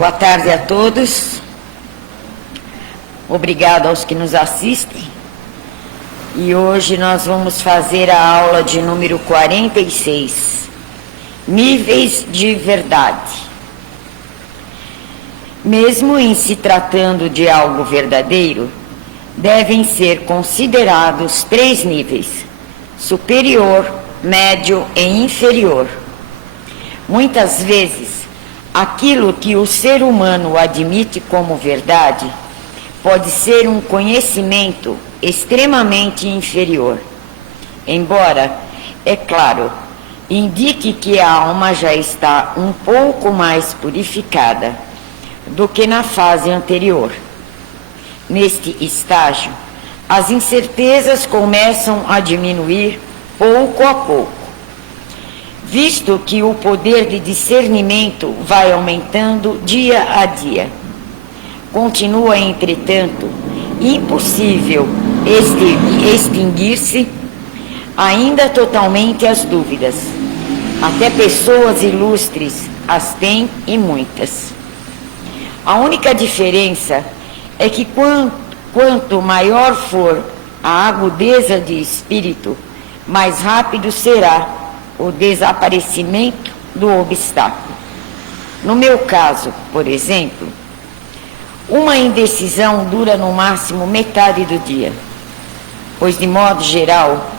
Boa tarde a todos. Obrigado aos que nos assistem. E hoje nós vamos fazer a aula de número 46, Níveis de Verdade. Mesmo em se tratando de algo verdadeiro, devem ser considerados 3 níveis: superior, médio e inferior. Muitas vezes, aquilo que o ser humano admite como verdade pode ser um conhecimento extremamente inferior. Embora, é claro, indique que a alma já está um pouco mais purificada do que na fase anterior. Neste estágio, as incertezas começam a diminuir pouco a pouco, visto que o poder de discernimento vai aumentando dia a dia. Continua, entretanto, impossível extinguir-se ainda totalmente as dúvidas. Até pessoas ilustres as têm, e muitas. A única diferença é que quanto maior for a agudeza de espírito, mais rápido será o desaparecimento do obstáculo. No meu caso, por exemplo, uma indecisão dura no máximo metade do dia, pois, de modo geral,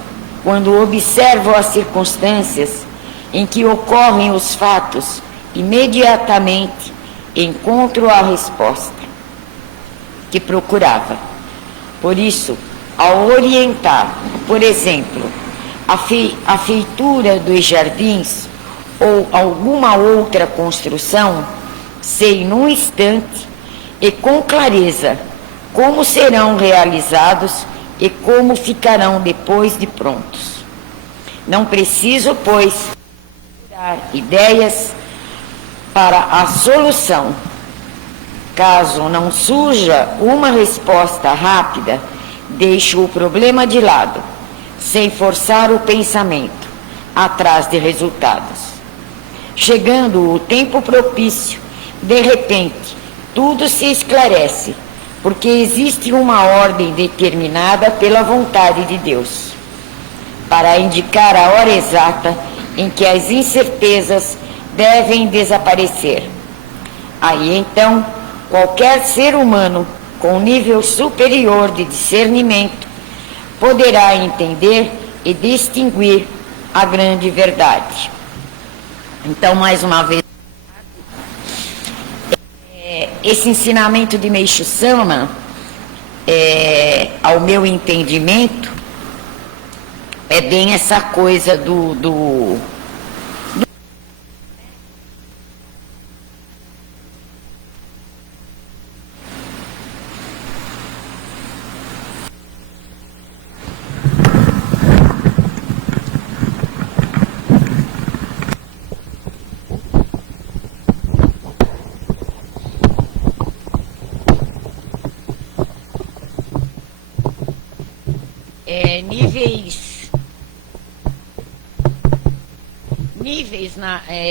quando observo as circunstâncias em que ocorrem os fatos, imediatamente encontro a resposta que procurava. Por isso, ao orientar, por exemplo, a feitura dos jardins ou alguma outra construção, sei num instante e com clareza como serão realizados e como ficarão depois de prontos. Não preciso, pois, dar ideias para a solução. Caso não surja uma resposta rápida, deixo o problema de lado, sem forçar o pensamento atrás de resultados. Chegando o tempo propício, de repente, tudo se esclarece, porque existe uma ordem determinada pela vontade de Deus, para indicar a hora exata em que as incertezas devem desaparecer. Aí então, qualquer ser humano com nível superior de discernimento poderá entender e distinguir a grande verdade. Então, mais uma vez, esse ensinamento de Meishu Sama, ao meu entendimento, é bem essa coisa do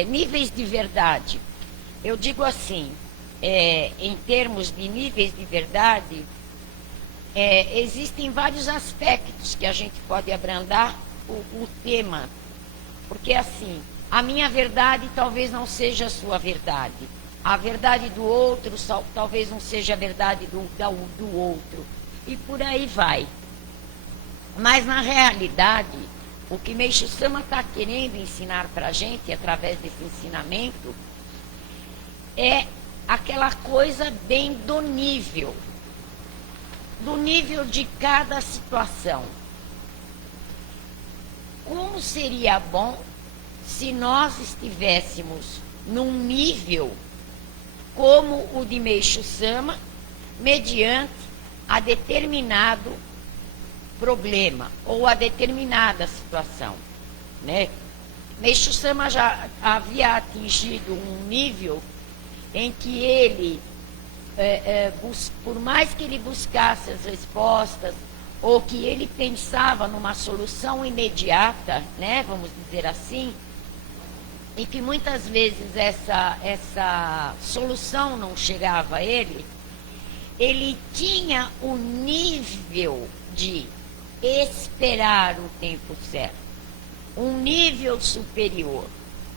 níveis de verdade. Eu digo assim, em termos de níveis de verdade, existem vários aspectos que a gente pode abrandar o tema, porque assim, a minha verdade talvez não seja a sua verdade, a verdade do outro talvez não seja a verdade do outro, e por aí vai. Mas na realidade, o que Meishu Sama está querendo ensinar para a gente, através desse ensinamento, é aquela coisa bem do nível de cada situação. Como seria bom se nós estivéssemos num nível como o de Meishu Sama, mediante a determinado problema ou a determinada situação, né? Meishu Sama já havia atingido um nível em que ele, por mais que ele buscasse as respostas, ou que ele pensava numa solução imediata, né, vamos dizer assim, e que muitas vezes essa solução não chegava a ele, ele tinha o nível de esperar o tempo certo, um nível superior,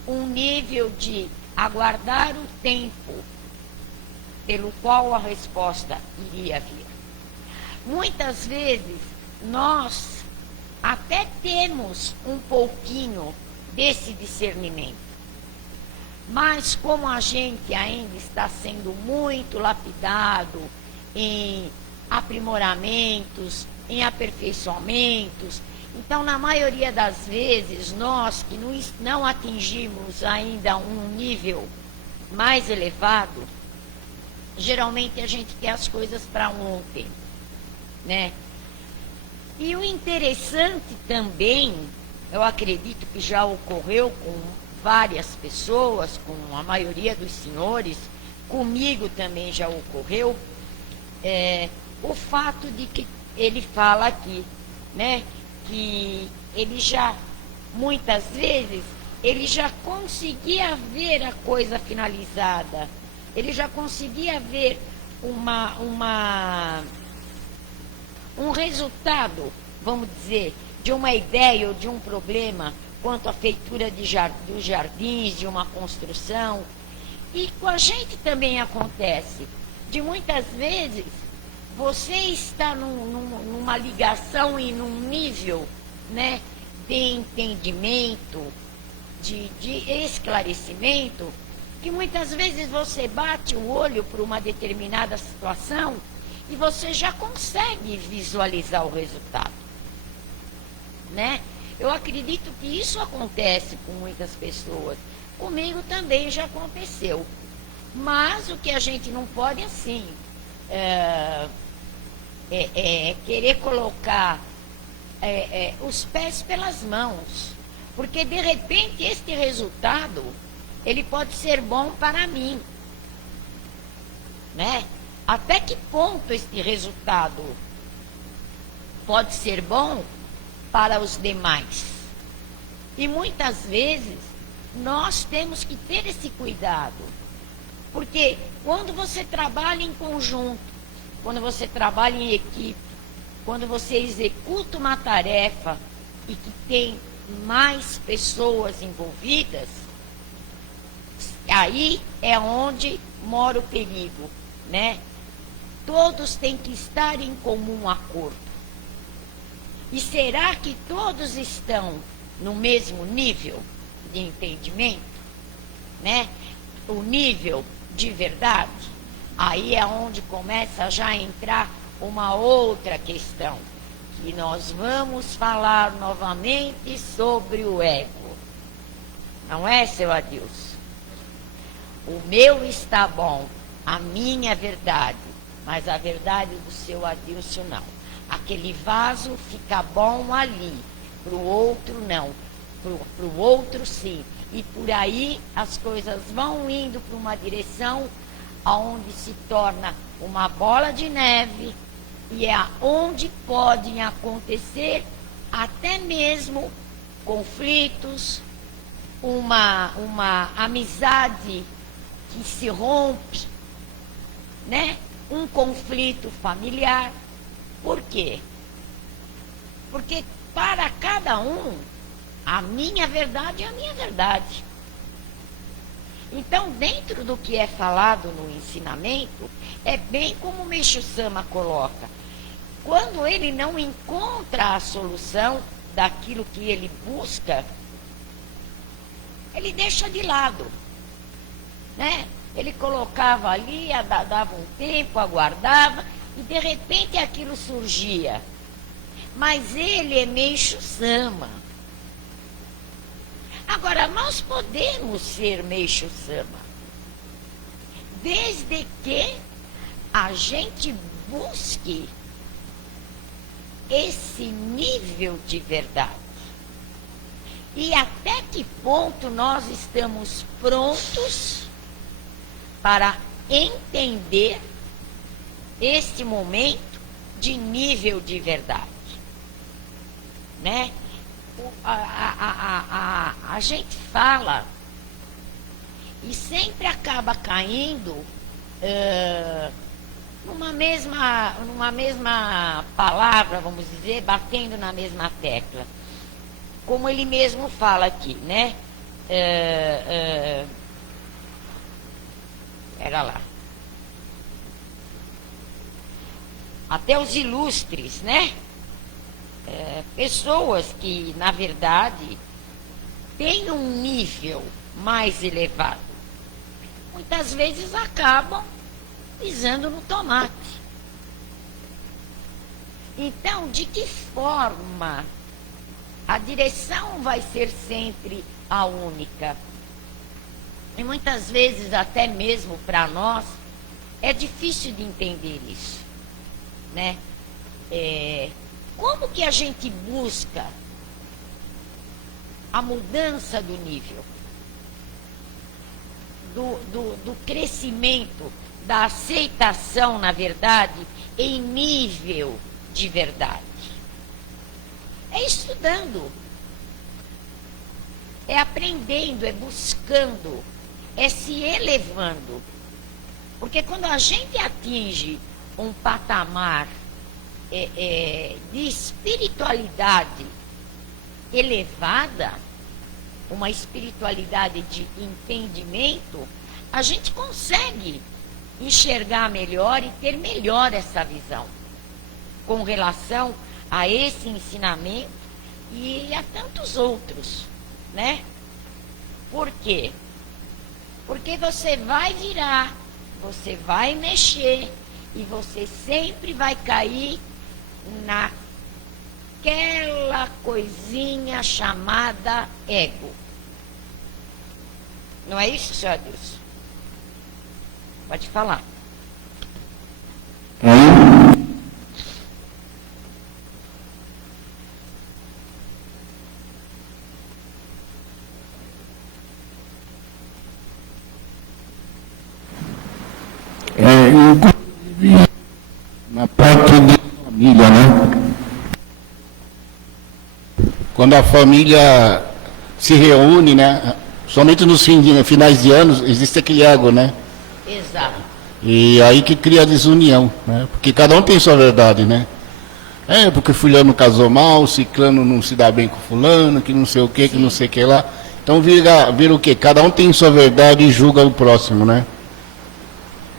um nível de aguardar o tempo pelo qual a resposta iria vir. Muitas vezes nós até temos um pouquinho desse discernimento, mas como a gente ainda está sendo muito lapidado em aprimoramentos, em aperfeiçoamentos, então na maioria das vezes nós que não atingimos ainda um nível mais elevado, geralmente a gente quer as coisas para ontem, né? E o interessante também, eu acredito que já ocorreu com várias pessoas, com a maioria dos senhores, comigo também já ocorreu, o fato de que ele fala aqui, né, que ele já, muitas vezes, ele já conseguia ver a coisa finalizada, ele já conseguia ver um resultado, vamos dizer, de uma ideia ou de um problema quanto à feitura dos jardins, de uma construção. E com a gente também acontece, de muitas vezes você está numa ligação e num nível, né, de entendimento, de esclarecimento, que muitas vezes você bate o olho para uma determinada situação e você já consegue visualizar o resultado, né? Eu acredito que isso acontece com muitas pessoas. Comigo também já aconteceu. Mas o que a gente não pode, assim, querer colocar os pés pelas mãos. Porque, de repente, este resultado, ele pode ser bom para mim, né? Até que ponto este resultado pode ser bom para os demais? E muitas vezes nós temos que ter esse cuidado, porque quando você trabalha em conjunto, quando você trabalha em equipe, quando você executa uma tarefa e que tem mais pessoas envolvidas, aí é onde mora o perigo, né? Todos têm que estar em comum acordo. E será que todos estão no mesmo nível de entendimento, né? O nível de verdade? Aí é onde começa já a entrar uma outra questão, que nós vamos falar novamente sobre o ego. Não é, seu Adilson? O meu está bom, a minha verdade, mas a verdade do seu Adilson não. Aquele vaso fica bom ali, para o outro não, para o outro sim. E por aí as coisas vão indo para uma direção onde se torna uma bola de neve, e é onde podem acontecer até mesmo conflitos, uma amizade que se rompe, né? Um conflito familiar. Por quê? Porque para cada um, a minha verdade é a minha verdade. Então, dentro do que é falado no ensinamento, é bem como o Meixo Sama coloca. Quando ele não encontra a solução daquilo que ele busca, ele deixa de lado, né? Ele colocava ali, dava um tempo, aguardava, e de repente aquilo surgia. Mas ele é Meixo Sama. Agora, nós podemos ser Meixo Sama, desde que a gente busque esse nível de verdade. E até que ponto nós estamos prontos para entender este momento de nível de verdade, né? A gente fala e sempre acaba caindo numa mesma palavra, vamos dizer, batendo na mesma tecla. Como ele mesmo fala aqui, né? Era lá. Até os ilustres, né? Pessoas que, na verdade, têm um nível mais elevado, muitas vezes acabam pisando no tomate. Então, de que forma a direção vai ser sempre a única? E muitas vezes, até mesmo para nós, é difícil de entender isso, né? Como que a gente busca a mudança do nível, do crescimento, da aceitação, na verdade, em nível de verdade? É estudando, é aprendendo, é buscando, é se elevando. Porque quando a gente atinge um patamar de espiritualidade elevada, uma espiritualidade de entendimento, a gente consegue enxergar melhor e ter melhor essa visão com relação a esse ensinamento e a tantos outros, né? Por quê? Porque você vai virar, você vai mexer e você sempre vai cair naquela coisinha chamada ego. Não é isso, senhor Adilson? Pode falar. Inclusive na parte de família, né? Quando a família se reúne, né? Somente nos finais de anos existe aquele ego, né? Exato. E aí que cria a desunião, né? Porque cada um tem sua verdade, né? Porque fulano casou mal, ciclano não se dá bem com fulano, que não sei o que, que não sei o que lá. Então vira o quê? Cada um tem sua verdade e julga o próximo, né?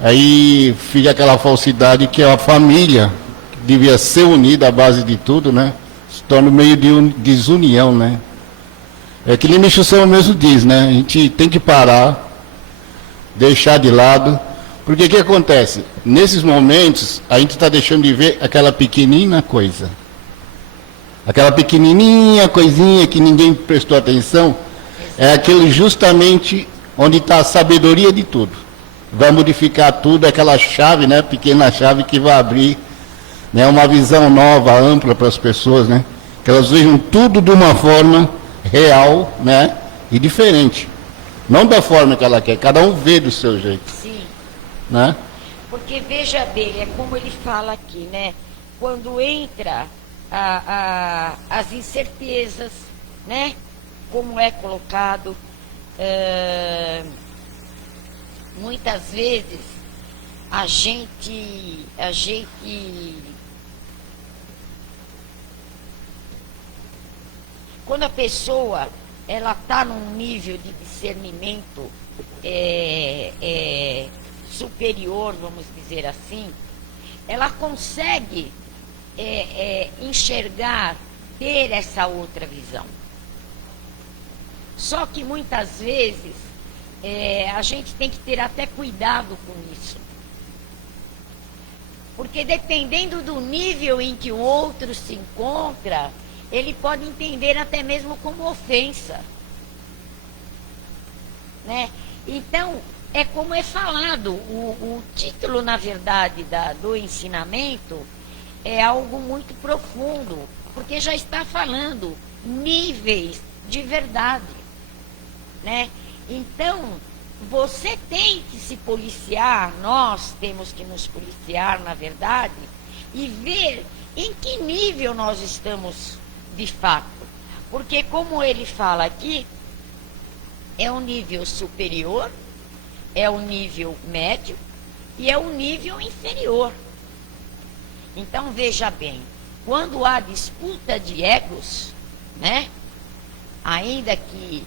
Aí fica aquela falsidade que a família, que devia ser unida à base de tudo, né? Se torna meio de desunião, né? É que nem Xuxa mesmo diz, né? A gente tem que parar, deixar de lado, porque o que acontece? Nesses momentos, a gente está deixando de ver aquela pequenina coisa. Aquela pequenininha coisinha que ninguém prestou atenção, é aquele justamente onde está a sabedoria de tudo. Vai modificar tudo, aquela chave, né? Pequena chave que vai abrir, né? Uma visão nova, ampla para as pessoas, né? Que elas vejam tudo de uma forma real, né? E diferente. Não da forma que ela quer, cada um vê do seu jeito. Sim. Né? Porque veja bem, é como ele fala aqui, né? Quando entra as incertezas, né? Como é colocado, muitas vezes a gente quando a pessoa ela está num nível de discernimento superior, vamos dizer assim, ela consegue enxergar, ter essa outra visão. Só que muitas vezes a gente tem que ter até cuidado com isso. Porque dependendo do nível em que o outro se encontra, ele pode entender até mesmo como ofensa, né? Então, é como é falado, o título, na verdade, do ensinamento é algo muito profundo, porque já está falando níveis de verdade, né? Então, você tem que se policiar, nós temos que nos policiar, na verdade, e ver em que nível nós estamos de fato. Porque, como ele fala aqui, é um nível superior é o nível médio e é o nível inferior. Então, veja bem, quando há disputa de egos, né, ainda que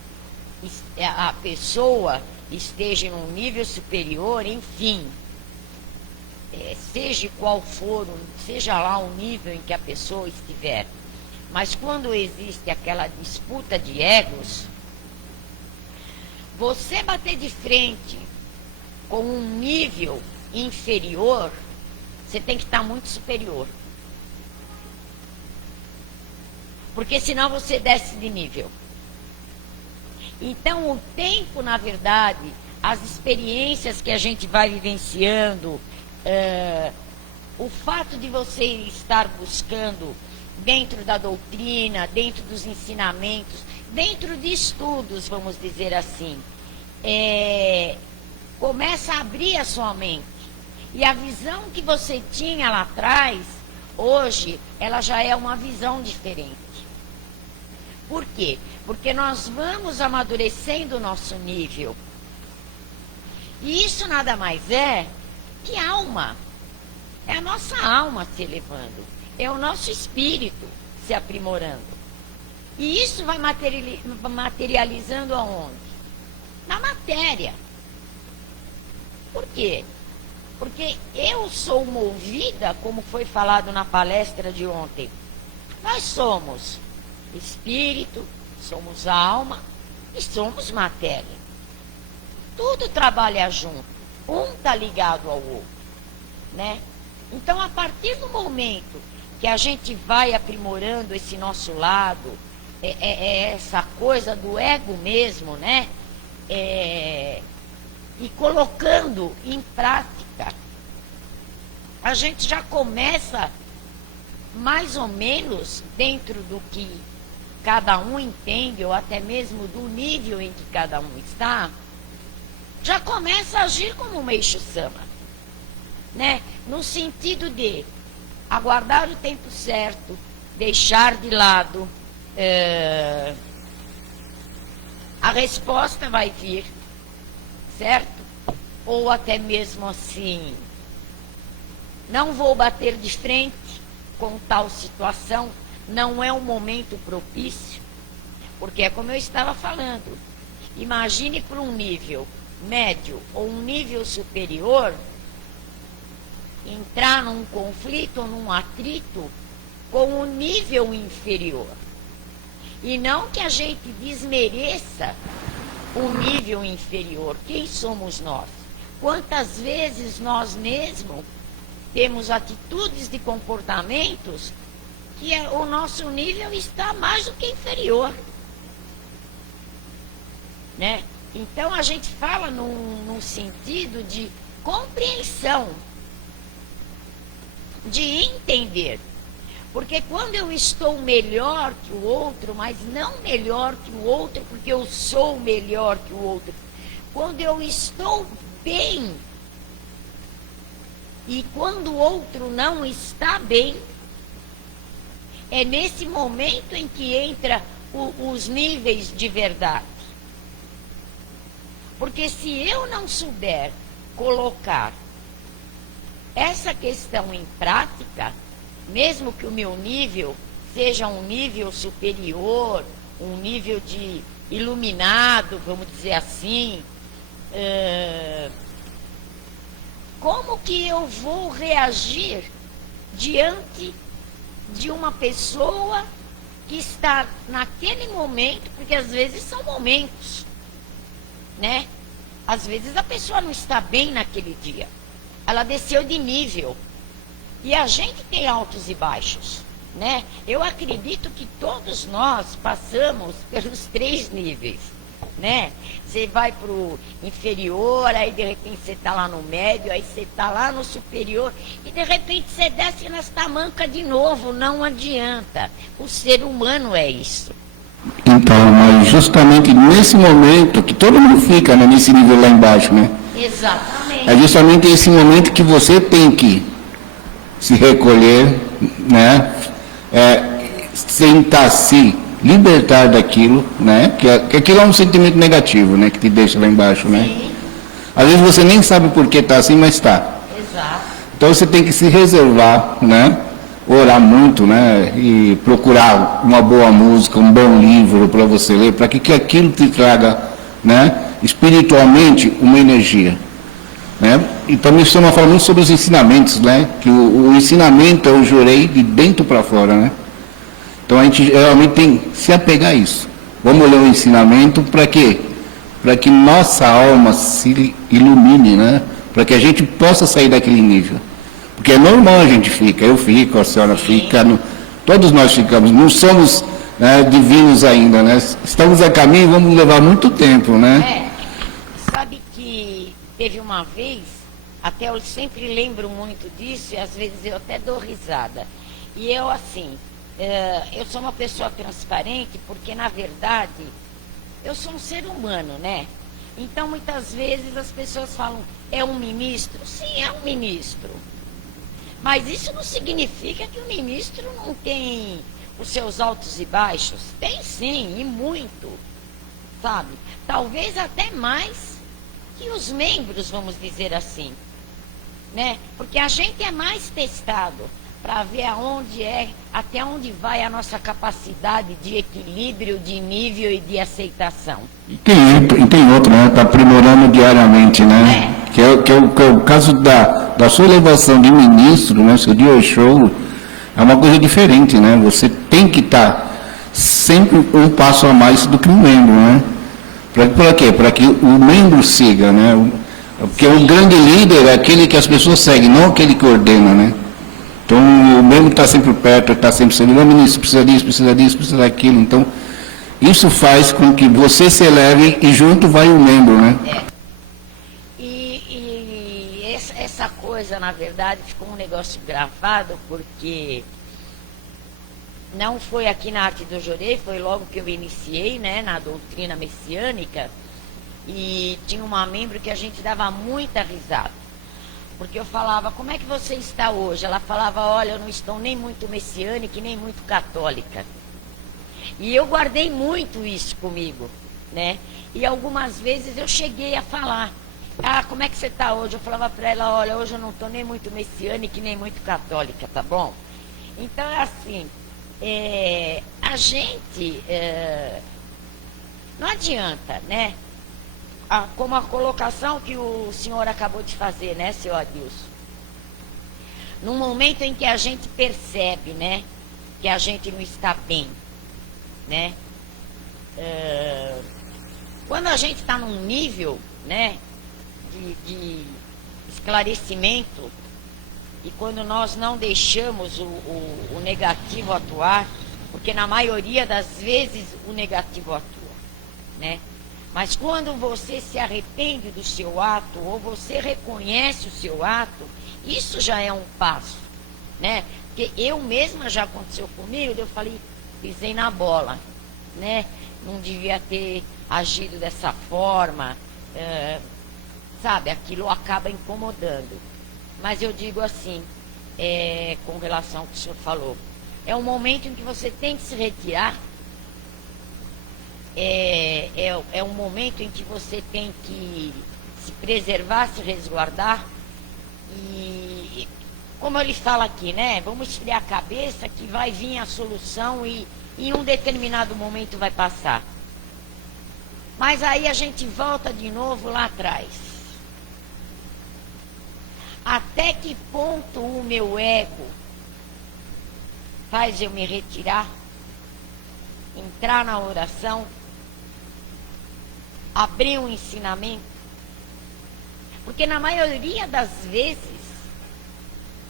a pessoa esteja num nível superior, enfim, seja qual for, seja lá o nível em que a pessoa estiver, mas quando existe aquela disputa de egos, você bater de frente com um nível inferior, você tem que estar muito superior. Porque senão você desce de nível. Então o tempo, na verdade, as experiências que a gente vai vivenciando, o fato de você estar buscando dentro da doutrina, dentro dos ensinamentos, dentro de estudos, vamos dizer assim, começa a abrir a sua mente. E a visão que você tinha lá atrás, hoje, ela já é uma visão diferente. Por quê? Porque nós vamos amadurecendo o nosso nível. E isso nada mais é que alma. É a nossa alma se elevando. É o nosso espírito se aprimorando. E isso vai materializando aonde? Na matéria. Por quê? Porque eu sou movida, como foi falado na palestra de ontem. Nós somos espírito, somos alma e somos matéria. Tudo trabalha junto. Um está ligado ao outro, né? Então, a partir do momento que a gente vai aprimorando esse nosso lado, essa coisa do ego mesmo, né? E colocando em prática, a gente já começa mais ou menos dentro do que cada um entende, ou até mesmo do nível em que cada um está, já começa a agir como um eixo sama, né? No sentido de aguardar o tempo certo, deixar de lado, a resposta vai vir, certo? Ou até mesmo assim, não vou bater de frente com tal situação, não é um momento propício, porque é como eu estava falando, imagine para um nível médio ou um nível superior, entrar num conflito ou num atrito com o nível inferior. E não que a gente desmereça o nível inferior. Quem somos nós? Quantas vezes nós mesmos temos atitudes de comportamentos que o nosso nível está mais do que inferior, né? Então a gente fala num sentido de compreensão, de entender. Porque quando eu estou melhor que o outro, mas não melhor que o outro porque eu sou melhor que o outro, quando eu estou bem e quando o outro não está bem, é nesse momento em que entra os níveis de verdade. Porque se eu não souber colocar essa questão em prática, mesmo que o meu nível seja um nível superior, um nível de iluminado, vamos dizer assim, como que eu vou reagir diante de uma pessoa que está naquele momento, porque às vezes são momentos, né? Às vezes a pessoa não está bem naquele dia, ela desceu de nível, e a gente tem altos e baixos, né? Eu acredito que todos nós passamos pelos 3 níveis, né? Você vai para o inferior, aí de repente você está lá no médio, aí você está lá no superior, e de repente você desce nas tamancas de novo. Não adianta. O ser humano é isso. Então, mas justamente nesse momento que todo mundo fica, né, nesse nível lá embaixo, né? Exatamente. É justamente esse momento que você tem que se recolher, né? Tentar se libertar daquilo, né? Que aquilo é um sentimento negativo, né? Que te deixa lá embaixo, né? Sim. Às vezes você nem sabe por que está assim, mas está. Exato. Então você tem que se reservar, né? Orar muito, né? E procurar uma boa música, um bom livro para você ler, para que aquilo te traga, né? Espiritualmente uma energia, né? E também estamos falando muito sobre os ensinamentos, né? Que o ensinamento é o jurei de dentro para fora, né? Então a gente realmente tem que se apegar a isso. Vamos ler o ensinamento para quê? Para que nossa alma se ilumine, né? Para que a gente possa sair daquele nível. Porque é normal a gente fica, eu fico, a senhora fica, todos nós ficamos, não somos, né, divinos ainda, né? Estamos a caminho, vamos levar muito tempo, né? Sabe que teve uma vez, até eu sempre lembro muito disso, e às vezes eu até dou risada. E eu assim, eu sou uma pessoa transparente, porque na verdade, eu sou um ser humano, né? Então muitas vezes as pessoas falam, é um ministro? Sim, é um ministro. Mas isso não significa que o ministro não tem os seus altos e baixos. Tem sim, e muito, sabe? Talvez até mais que os membros, vamos dizer assim, né? Porque a gente é mais testado para ver até onde vai a nossa capacidade de equilíbrio, de nível e de aceitação. E tem outro, né? Está aprimorando diariamente, né? Que é o caso da sua elevação de ministro, né? Seu dia show é uma coisa diferente, né? Você tem que estar sempre um passo a mais do que um membro, né? Para quê? Para que o membro siga, né? Porque o grande líder é aquele que as pessoas seguem, não aquele que ordena, né? Então, o membro está sempre perto, está sempre sendo, ministro, precisa disso, precisa disso, precisa daquilo. Então, isso faz com que você se eleve e junto vai o membro, né? E essa coisa, na verdade, ficou um negócio gravado, porque não foi aqui na Arte do Jorei, foi logo que eu iniciei, né, na doutrina messiânica, e tinha uma membro que a gente dava muita risada. Porque eu falava, como é que você está hoje? Ela falava, olha, eu não estou nem muito messiânica e nem muito católica. E eu guardei muito isso comigo, né? E algumas vezes eu cheguei a falar, como é que você está hoje? Eu falava para ela, olha, hoje eu não estou nem muito messiânica e nem muito católica, tá bom? Então é assim, a gente, não adianta, né? Como a colocação que o senhor acabou de fazer, né, seu Adilson? No momento em que a gente percebe, né, que a gente não está bem, né? Quando a gente está num nível, né, de esclarecimento, e quando nós não deixamos o negativo atuar, porque na maioria das vezes o negativo atua, né? Mas quando você se arrepende do seu ato, ou você reconhece o seu ato, isso já é um passo, né? Porque eu mesma, já aconteceu comigo, eu falei, pisei na bola, né? Não devia ter agido dessa forma, sabe? Aquilo acaba incomodando. Mas eu digo assim, com relação ao que o senhor falou, é um momento em que você tem que se retirar. É um momento em que você tem que se preservar, se resguardar. E como ele fala aqui, né? Vamos esfriar a cabeça que vai vir a solução e em um determinado momento vai passar. Mas aí a gente volta de novo lá atrás. Até que ponto o meu ego faz eu me retirar, entrar na oração, abrir um ensinamento? Porque na maioria das vezes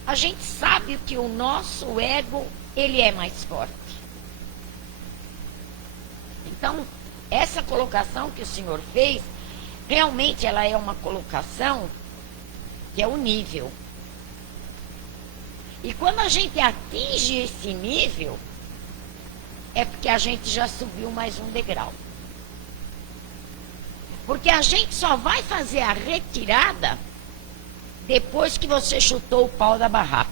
a gente sabe que o nosso ego, ele é mais forte. Então, essa colocação que o senhor fez, realmente ela é uma colocação que é o nível. E quando a gente atinge esse nível, é porque a gente já subiu mais um degrau. Porque a gente só vai fazer a retirada depois que você chutou o pau da barraca.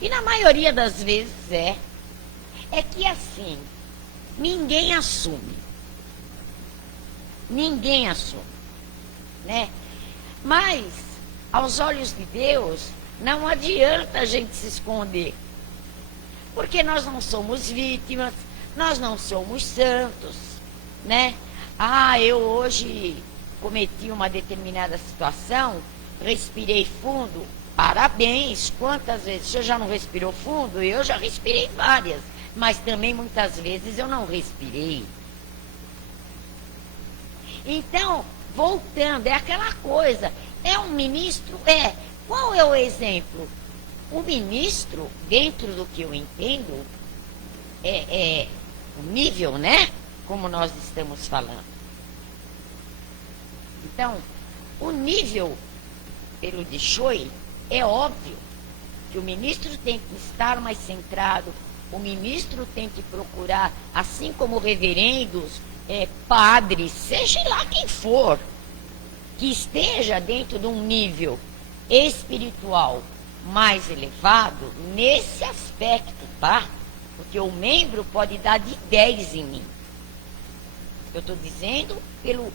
E na maioria das vezes é que assim, ninguém assume. Ninguém assume. né? Mas, aos olhos de Deus, não adianta a gente se esconder. Porque nós não somos vítimas, nós não somos santos, né? Ah, eu hoje cometi uma determinada situação, respirei fundo, parabéns, quantas vezes? Você já não respirou fundo? Eu já respirei várias, mas também muitas vezes eu não respirei. Então, voltando, é aquela coisa, é um ministro? É. Qual é o exemplo? O ministro, dentro do que eu entendo, é o nível, né? Como nós estamos falando. Então, o nível, pelo de Choi, é óbvio que o ministro tem que estar mais centrado, o ministro tem que procurar, assim como reverendos, padres, seja lá quem for, que esteja dentro de um nível espiritual mais elevado, nesse aspecto, tá? Porque o membro pode dar de 10 em mim. Eu estou dizendo pelo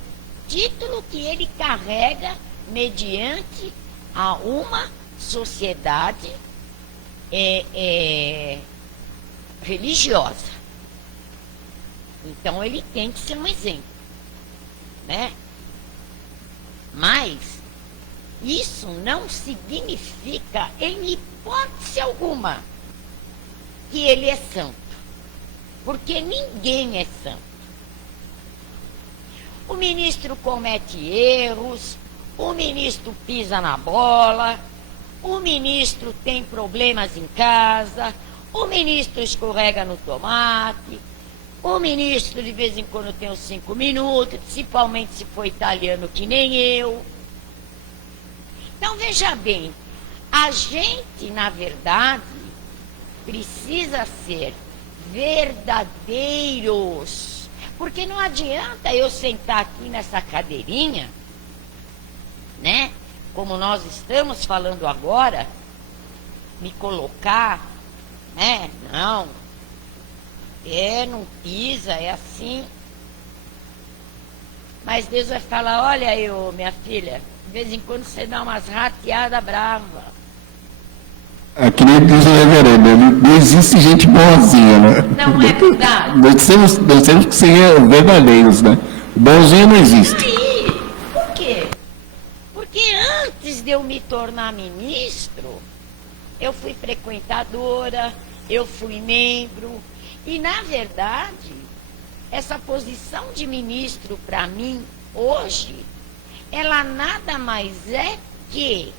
título que ele carrega mediante a uma sociedade religiosa. Então ele tem que ser um exemplo, né? Mas isso não significa, em hipótese alguma, que ele é santo. Porque ninguém é santo. O ministro comete erros, o ministro pisa na bola, o ministro tem problemas em casa, o ministro escorrega no tomate, o ministro de vez em quando tem uns 5 minutos, principalmente se for italiano que nem eu. Então veja bem, a gente, na verdade, precisa ser verdadeiros. Porque não adianta eu sentar aqui nessa cadeirinha, né? Como nós estamos falando agora, me colocar, né? Não. Não pisa, é assim. Mas Deus vai falar, olha eu, minha filha, de vez em quando você dá umas rateadas bravas. É que nem diz o reverendo, não existe gente boazinha, né? Não é verdade? Nós temos que ser verdadeiros, né? Bonzinho não existe. Aí, por quê? Porque antes de eu me tornar ministro, eu fui frequentadora, eu fui membro, e na verdade, essa posição de ministro para mim, hoje, ela nada mais é que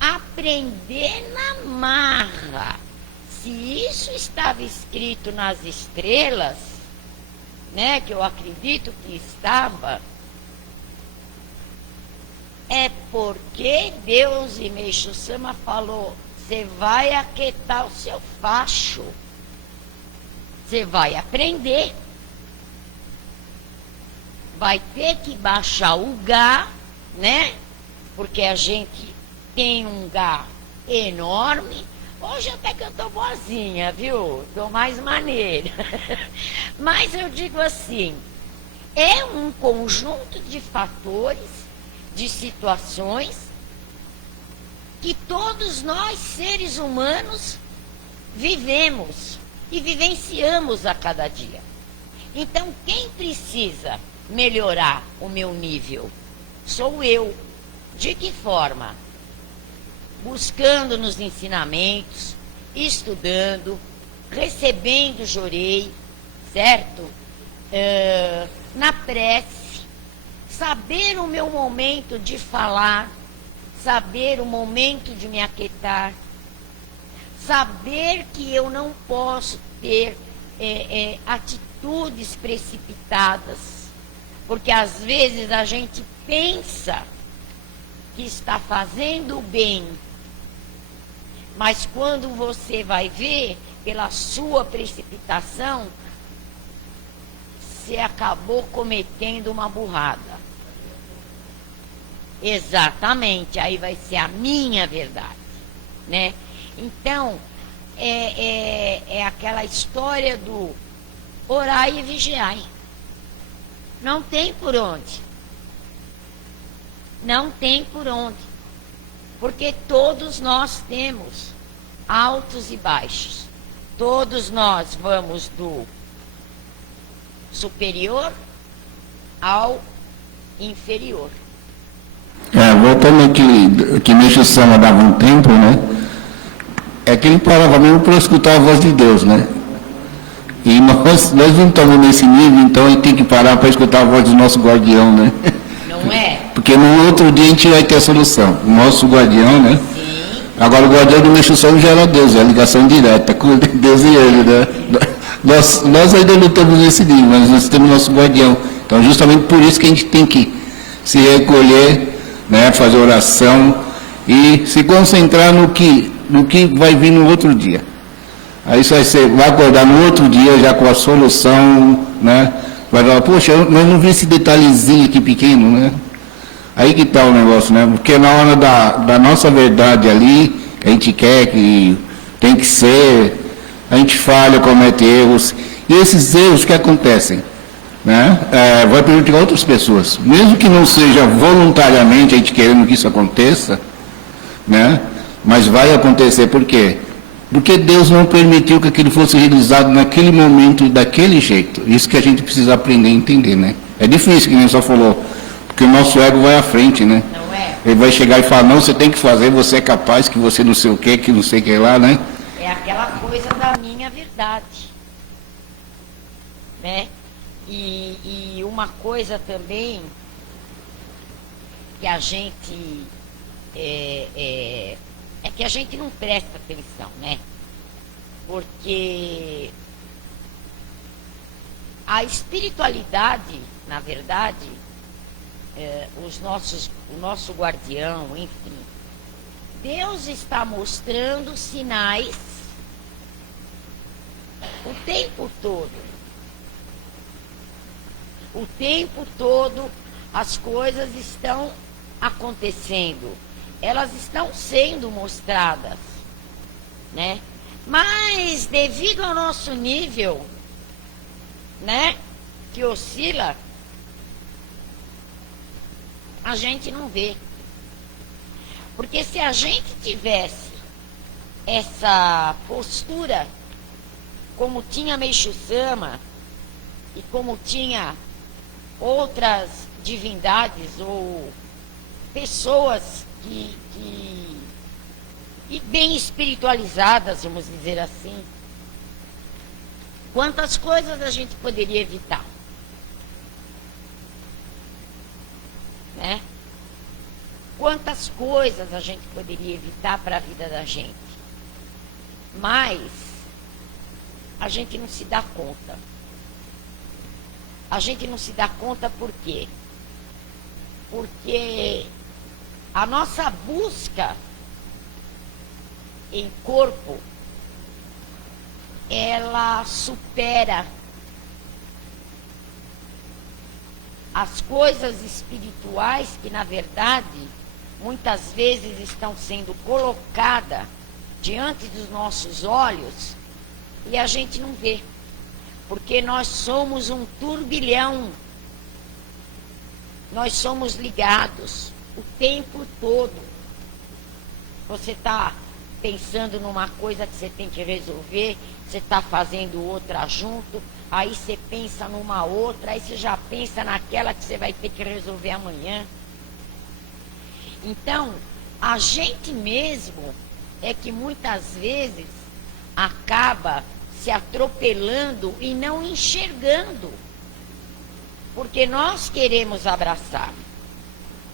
aprender na marra. Se isso estava escrito nas estrelas, né, que eu acredito que estava, é porque Deus e Meixo Sama falou, você vai aquietar o seu facho, você vai aprender, vai ter que baixar o gá, né, porque a gente tem um gá enorme. Hoje até que eu tô boazinha, viu? Tô mais maneira. Mas eu digo assim, é um conjunto de fatores, de situações, que todos nós, seres humanos, vivemos e vivenciamos a cada dia. Então, quem precisa melhorar o meu nível? Sou eu. De que forma? Buscando nos ensinamentos, estudando, recebendo jorei, certo? Na prece, saber o meu momento de falar, saber o momento de me aquietar, saber que eu não posso ter atitudes precipitadas, porque às vezes a gente pensa que está fazendo o bem, mas quando você vai ver, pela sua precipitação, você acabou cometendo uma burrada. Exatamente, aí vai ser a minha verdade, né? Então, é aquela história do orai e vigiai. Não tem por onde. Não tem por onde. Porque todos nós temos altos e baixos. Todos nós vamos do superior ao inferior. Voltando aqui, que Meixo Sama dava um tempo, né? É que ele parava mesmo para escutar a voz de Deus, né? E nós não estamos nesse nível, então ele tem que parar para escutar a voz do nosso guardião, né? Não é? Porque no outro dia a gente vai ter a solução. O nosso guardião, né? Sim. Agora o guardião do Meixo Sama já era Deus, é a ligação direta com Deus e ele, né? Nós ainda não estamos nesse nível, mas nós temos nosso guardião. Então justamente por isso que a gente tem que se recolher, né? Fazer oração e se concentrar no que vai vir no outro dia. Aí você vai acordar no outro dia já com a solução, né? Vai falar, poxa, mas não vi esse detalhezinho aqui pequeno, né? Aí que está o negócio, né? Porque na hora da nossa verdade ali, a gente quer que tem que ser, a gente falha, comete erros, e esses erros que acontecem, né? Vai prejudicar outras pessoas. Mesmo que não seja voluntariamente a gente querendo que isso aconteça, né? Mas vai acontecer, por quê? Porque Deus não permitiu que aquilo fosse realizado naquele momento e daquele jeito. Isso que a gente precisa aprender a entender, né? É difícil, que nem só falou, porque o nosso ego vai à frente, né? Não é? Ele vai chegar e falar, não, você tem que fazer, você é capaz, que você não sei o que não sei o que lá, né? É aquela coisa da minha verdade. Né? E uma coisa também que a gente é que a gente não presta atenção, né? Porque a espiritualidade, na verdade, o nosso guardião, enfim, Deus está mostrando sinais o tempo todo. O tempo todo as coisas estão acontecendo. Elas estão sendo mostradas, né? Mas devido ao nosso nível, né, que oscila, a gente não vê. Porque se a gente tivesse essa postura, como tinha Meixo Sama e como tinha outras divindades ou pessoas e bem espiritualizadas, vamos dizer assim, quantas coisas a gente poderia evitar, né? Quantas coisas a gente poderia evitar para a vida da gente, mas a gente não se dá conta. A gente não se dá conta por quê? Porque a nossa busca em corpo, ela supera as coisas espirituais que, na verdade, muitas vezes estão sendo colocadas diante dos nossos olhos e a gente não vê. Porque nós somos um turbilhão. Nós somos ligados o tempo todo. Você está pensando numa coisa que você tem que resolver, você está fazendo outra junto, aí você pensa numa outra, aí você já pensa naquela que você vai ter que resolver amanhã. Então, a gente mesmo é que muitas vezes acaba se atropelando e não enxergando, porque nós queremos abraçar,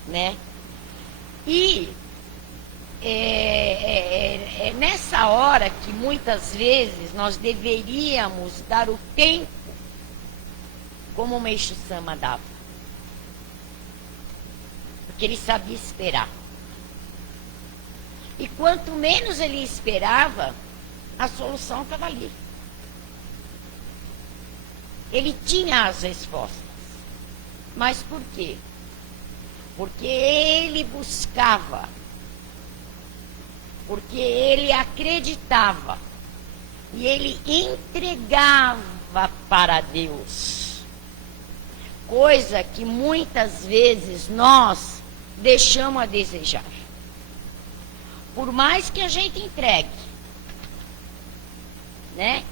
né? E é nessa hora que muitas vezes nós deveríamos dar o tempo como o Meixo Sama dava, porque ele sabia esperar, e quanto menos ele esperava, a solução estava ali. Ele tinha as respostas. Mas por quê? Porque ele buscava, porque ele acreditava e ele entregava para Deus, coisa que muitas vezes nós deixamos a desejar. Por mais que a gente entregue, né?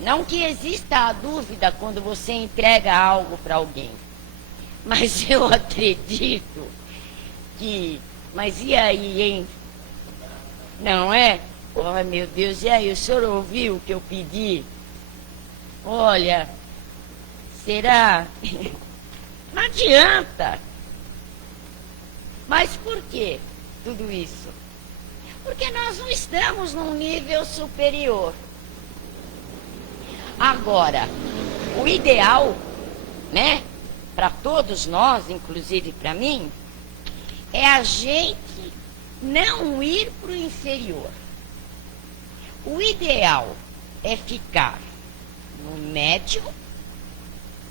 Não que exista a dúvida quando você entrega algo para alguém, mas eu acredito que, mas e aí, hein? Não é? Oh, meu Deus, e aí, o senhor ouviu o que eu pedi? Olha, será? Não adianta. Mas por que tudo isso? Porque nós não estamos num nível superior. Agora, o ideal, né, para todos nós, inclusive para mim, é a gente não ir para o inferior. O ideal é ficar no médio,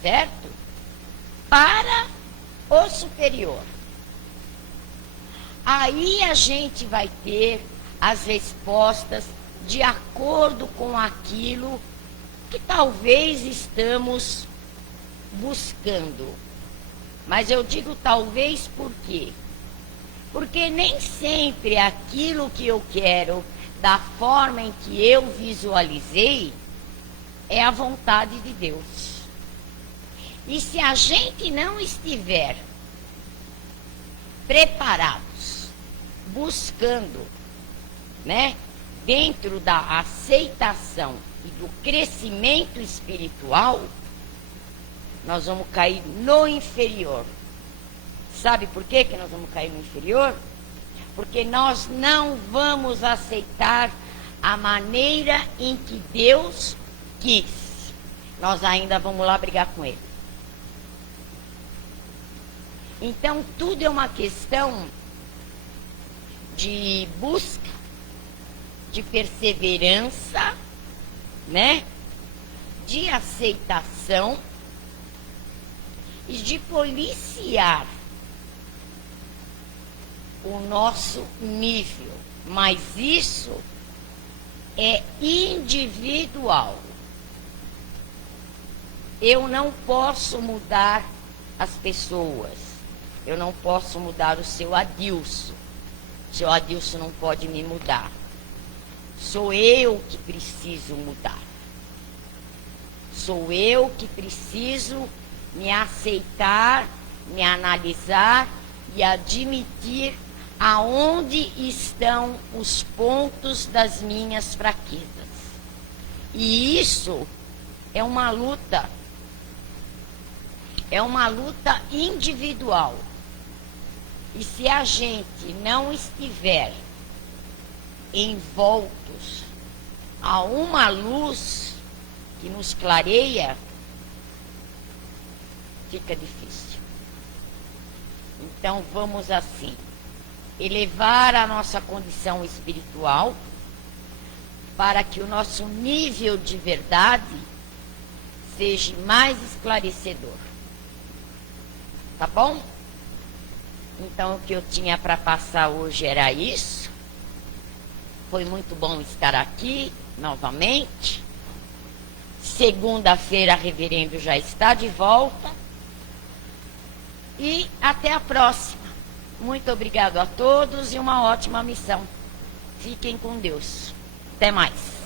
certo? Para o superior. Aí a gente vai ter as respostas de acordo com aquilo que talvez estamos buscando. Mas eu digo talvez por quê? Porque nem sempre aquilo que eu quero, da forma em que eu visualizei, é a vontade de Deus. E se a gente não estiver preparados, buscando, né, dentro da aceitação e do crescimento espiritual, nós vamos cair no inferior. Sabe por que nós vamos cair no inferior? Porque nós não vamos aceitar a maneira em que Deus quis. Nós ainda vamos lá brigar com Ele. Então, tudo é uma questão de busca, de perseverança, né? De aceitação e de policiar o nosso nível. Mas isso é individual. Eu não posso mudar as pessoas. Eu não posso mudar o seu Adilson. O seu Adilson não pode me mudar. Sou eu que preciso mudar. Sou eu que preciso me aceitar, me analisar e admitir aonde estão os pontos das minhas fraquezas. E isso é uma luta. É uma luta individual. E se a gente não estiver envoltos a uma luz que nos clareia, fica difícil. Então vamos assim, elevar a nossa condição espiritual para que o nosso nível de verdade seja mais esclarecedor. Tá bom? Então o que eu tinha para passar hoje era isso. Foi muito bom estar aqui novamente. Segunda-feira, reverendo já está de volta. E até a próxima. Muito obrigado a todos e uma ótima missão. Fiquem com Deus. Até mais.